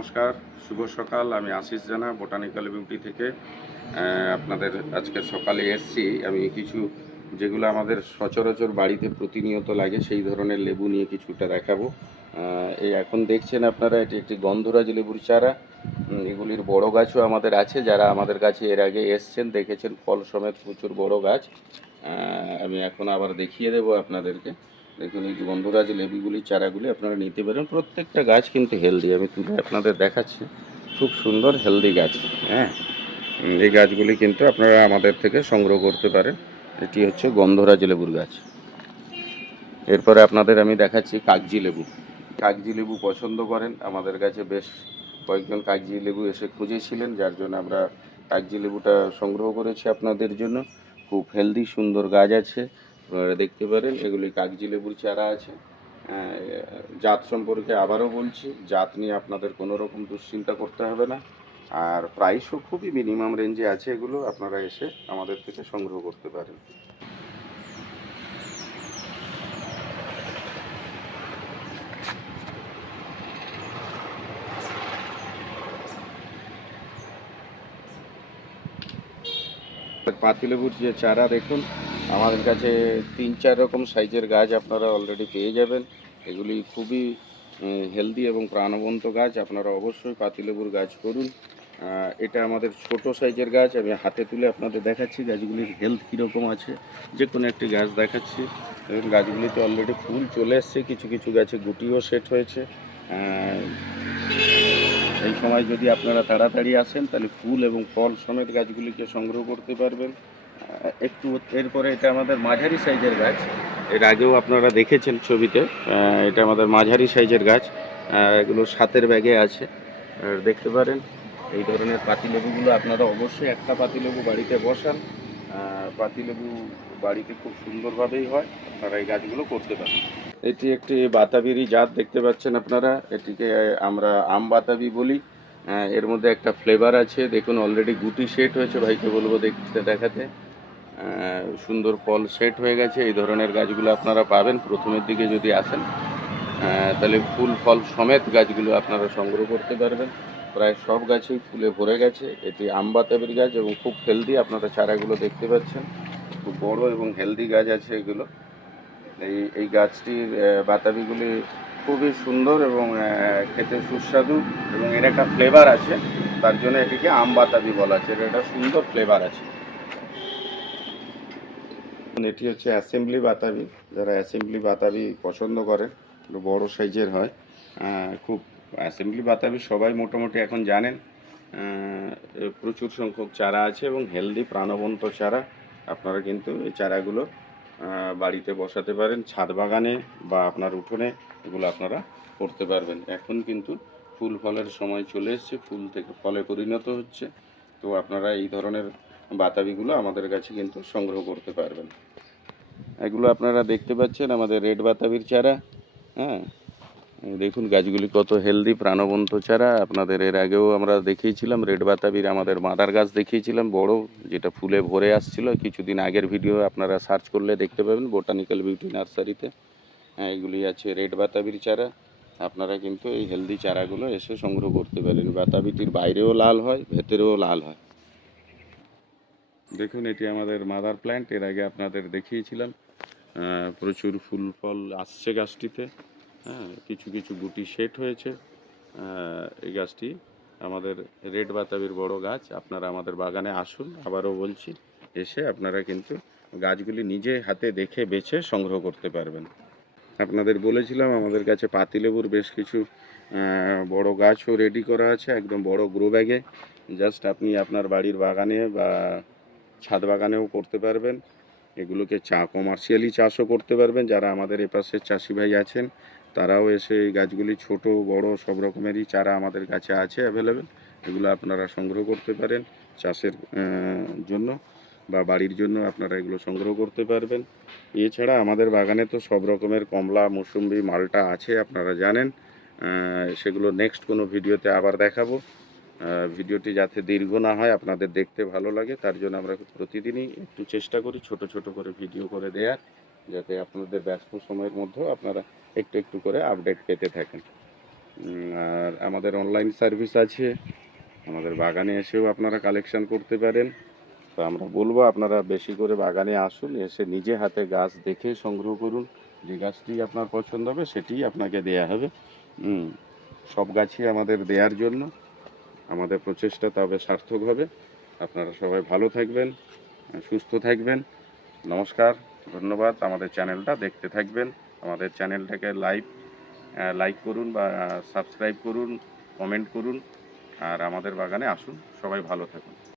নমস্কার, শুভ সকাল। আমি আশিস জানা, বোটানিক্যাল বিউটি থেকে। আপনাদের আজকে সকালে এসছি। আমি কিছু, যেগুলো আমাদের সচরাচর বাড়িতে প্রতিনিয়ত লাগে, সেই ধরনের লেবু নিয়ে কিছুটা দেখাবো। এই এখন দেখছেন আপনারা, এটি একটি গন্ধরাজ লেবুর চারা। এগুলির বড় গাছও আমাদের আছে। যারা আমাদের কাছে এর আগে এসছেন, দেখেছেন, ফল সমেত প্রচুর বড় গাছ। আমি এখন আবার দেখিয়ে দেবো আপনাদেরকে। দেখুন, এই গন্ধরাজ লেবুগুলি, চারাগুলি আপনারা নিতে পারেন, প্রত্যেকটা গাছ কিন্তু হেলদি আমি তুলে আপনাদের দেখাচ্ছি, খুব সুন্দর হেলদি গাছ হ্যাঁ? এই গাছগুলি কিন্তু আপনারা আমাদের থেকে সংগ্রহ করতে পারেন। এটি হচ্ছে গন্ধরাজ লেবুর গাছ। এরপরে আপনাদের আমি দেখাচ্ছি কাগজি লেবু। কাগজি লেবু পছন্দ করেন, আমাদের কাছে বেশ কয়েকজন কাগজি লেবু এসে খুঁজেছিলেন, যার জন্য আমরা কাগজি লেবুটা সংগ্রহ করেছি আপনাদের জন্য। খুব হেলদি সুন্দর গাছ আছে। আপনারা দেখতে পারেন, এগুলি কাগজি লেবুর চারা আছে। জাত সম্পর্কে আবারও বলছি, জাত নিয়ে আপনাদের কোনো রকম দুশ্চিন্তা করতে হবে না। আর প্রাইসও খুবই মিনিমাম রেঞ্জে আছে এগুলো, আপনারা এসে আমাদের থেকে সংগ্রহ করতে পারেন। পাতিলেবুর যে চারা দেখুন আমাদের কাছে তিন, চার রকম সাইজের গাছ আপনারা অলরেডি পেয়ে যাবেন। এগুলি খুবই হেলদি এবং প্রাণবন্ত গাছ। আপনারা অবশ্যই পাতিলেবুর গাছ করুন। এটা আমাদের ছোট সাইজের গাছ। আমি হাতে তুলে আপনাদের দেখাচ্ছি গাছগুলির হেলথ কীরকম আছে। যে কোনো একটি গাছ দেখাচ্ছি। এবং গাছগুলিতে অলরেডি ফুল চলে এসছে। কিছু কিছু গাছে গুটিও সেট হয়েছে। এই সময় যদি আপনারা তাড়াতাড়ি আসেন, তাহলে ফুল এবং ফল সমেত গাছগুলিকে সংগ্রহ করতে পারবেন। একটু এরপরে এটা আমাদের মাঝারি সাইজের গাছ। এর আগেও আপনারা দেখেছেন ছবিতে এটা আমাদের মাঝারি সাইজের গাছ এগুলো সাতের ব্যাগে আছে। আর দেখতে পারেন, এই ধরনের পাতিলেবুগুলো আপনারা অবশ্যই একটা পাতিলেবু বাড়িতে বসান। পাতিলেবু বাড়িতে খুব সুন্দরভাবেই হয়, আপনারা এই গাছগুলো করতে পারেন। এটি একটি বাতাবিরি জাত, দেখতে পাচ্ছেন আপনারা। এটিকে আমরা আম বাতাবি বলি। এর মধ্যে একটা ফ্লেভার আছে, দেখুন অলরেডি গুটি সেট হয়েছে, ভাইকে বলব দেখতে দেখাতে। সুন্দর ফল সেট হয়ে গেছে। এই ধরনের গাছগুলো আপনারা পাবেন। প্রথমের দিকে যদি আসেন তাহলে ফুল ফল সমেত গাছগুলো আপনারা সংগ্রহ করতে পারবেন। প্রায় সব গাছেই ফুলে ভরে গেছে। এটি আম বাতাবির গাছ এবং খুব হেলদি আপনারা চারাগুলো দেখতে পাচ্ছেন। খুব বড় এবং হেলদি গাছ আছে এগুলো। এই এই গাছটির বাতাবিগুলি খুবই সুন্দর এবং খেতে সুস্বাদু এবং এর একটা ফ্লেভার আছে। তার জন্য এটিকে আম বাতাবি বলা আছে এর একটা সুন্দর ফ্লেভার আছে। এটি হচ্ছে অ্যাসেম্বলি বাতাবি। যারা অ্যাসেম্বলি বাতাবি পছন্দ করে, একটু বড় সাইজের হয় খুব অ্যাসেম্বলি বাতাবি সবাই মোটামুটি এখন জানেন প্রচুর সংখ্যক চারা আছে এবং হেলদি প্রাণবন্ত চারা আপনারা কিন্তু এই চারাগুলো বাড়িতে বসাতে পারেন, ছাদ বাগানে বা আপনার উঠোনে, এগুলো আপনারা করতে পারবেন। এখন কিন্তু ফুল ফলের সময় চলে এসছে, ফুল থেকে ফলে পরিণত হচ্ছে। তো আপনারা এই ধরনের বাতাবিগুলো আমাদের কাছে কিন্তু সংগ্রহ করতে পারবেন। এগুলো আপনারা দেখতে পাচ্ছেন আমাদের রেড বাতাবির চারা হ্যাঁ? দেখুন গাছগুলি কত হেলদি প্রাণবন্ত চারা। আপনাদের এর আগেও আমরা দেখিয়েছিলাম, রেড বাতাবির আমাদের মাদার গাছ দেখিয়েছিলাম, বড়, যেটা ফুলে ভরে আসছিল। কিছুদিন আগের ভিডিও আপনারা সার্চ করলে দেখতে পাবেন, বোটানিক্যাল বিউটি নার্সারিতে। হ্যাঁ এগুলি আছে রেড বাতাবির চারা। আপনারা কিন্তু এই হেলদি চারাগুলো এসে সংগ্রহ করতে পারেন। বাতাবিটির বাইরেও লাল হয়, ভেতরেও লাল হয়। দেখুন, এটি আমাদের মাদার প্ল্যান্ট এর আগে আপনাদের দেখিয়েছিলাম। প্রচুর ফুল, ফল আসছে গাছটিতে। হ্যাঁ কিছু কিছু গুটি সেট হয়েছে। এই গাছটি আমাদের রেড বাতাবির বড় গাছ। আপনারা আমাদের বাগানে আসুন, আবারও বলছি, এসে আপনারা কিন্তু গাছগুলি নিজে হাতে দেখে, বেছে সংগ্রহ করতে পারবেন। আপনাদের বলেছিলাম, আমাদের কাছে পাতিলেবুর বেশ কিছু বড় গাছও রেডি করা আছে, একদম বড় গ্রো ব্যাগে জাস্ট আপনি আপনার বাড়ির বাগানে বা ছাদ বাগানেও করতে পারবেন। এগুলোকে চা কমার্শিয়ালি চাষও করতে পারবেন। যারা আমাদের এপাশে চাষি ভাই আছেন, তারাও এসে এই গাছগুলি ছোট, বড়, সব রকমেরই চারা আমাদের কাছে আছে অ্যাভেলেবেল এগুলো আপনারা সংগ্রহ করতে পারেন চাষের জন্য বা বাড়ির জন্য আপনারা এগুলো সংগ্রহ করতে পারবেন। এছাড়া আমাদের বাগানে তো সব রকমের কমলা, মৌসুম্বি, মালটা আছে, আপনারা জানেন। সেগুলো নেক্সট কোনো ভিডিওতে আবার দেখাবো। ভিডিওটি যাতে দীর্ঘ না হয়, আপনাদের দেখতে ভালো লাগে, তার জন্য আমরা প্রতিদিনই একটু চেষ্টা করি ছোট ছোট করে ভিডিও করে দেওয়ার, যাতে আপনাদের ব্যস্ত সময়ের মধ্যেও আপনারা একটু একটু করে আপডেট পেতে থাকেন। আর আমাদের অনলাইন সার্ভিস আছে, আমাদের বাগানে এসেও আপনারা কালেকশন করতে পারেন। তো আমরা বলব, আপনারা বেশি করে বাগানে আসুন, এসে নিজে হাতে গাছ দেখে সংগ্রহ করুন। যে গাছটি আপনার পছন্দ হবে, সেটিই আপনাকে দেয়া হবে। সব গাছই আমাদের দেওয়ার জন্য। আমাদের প্রচেষ্টা তবে সার্থক হবে। আপনারা সবাই ভালো থাকবেন, সুস্থ থাকবেন। নমস্কার, ধন্যবাদ। আমাদের চ্যানেলটা দেখতে থাকবেন। আমাদের চ্যানেলটাকে লাইভ লাইক করুন বা সাবস্ক্রাইব করুন, কমেন্ট করুন। আর আমাদের বাগানে আসুন। সবাই ভালো থাকুন।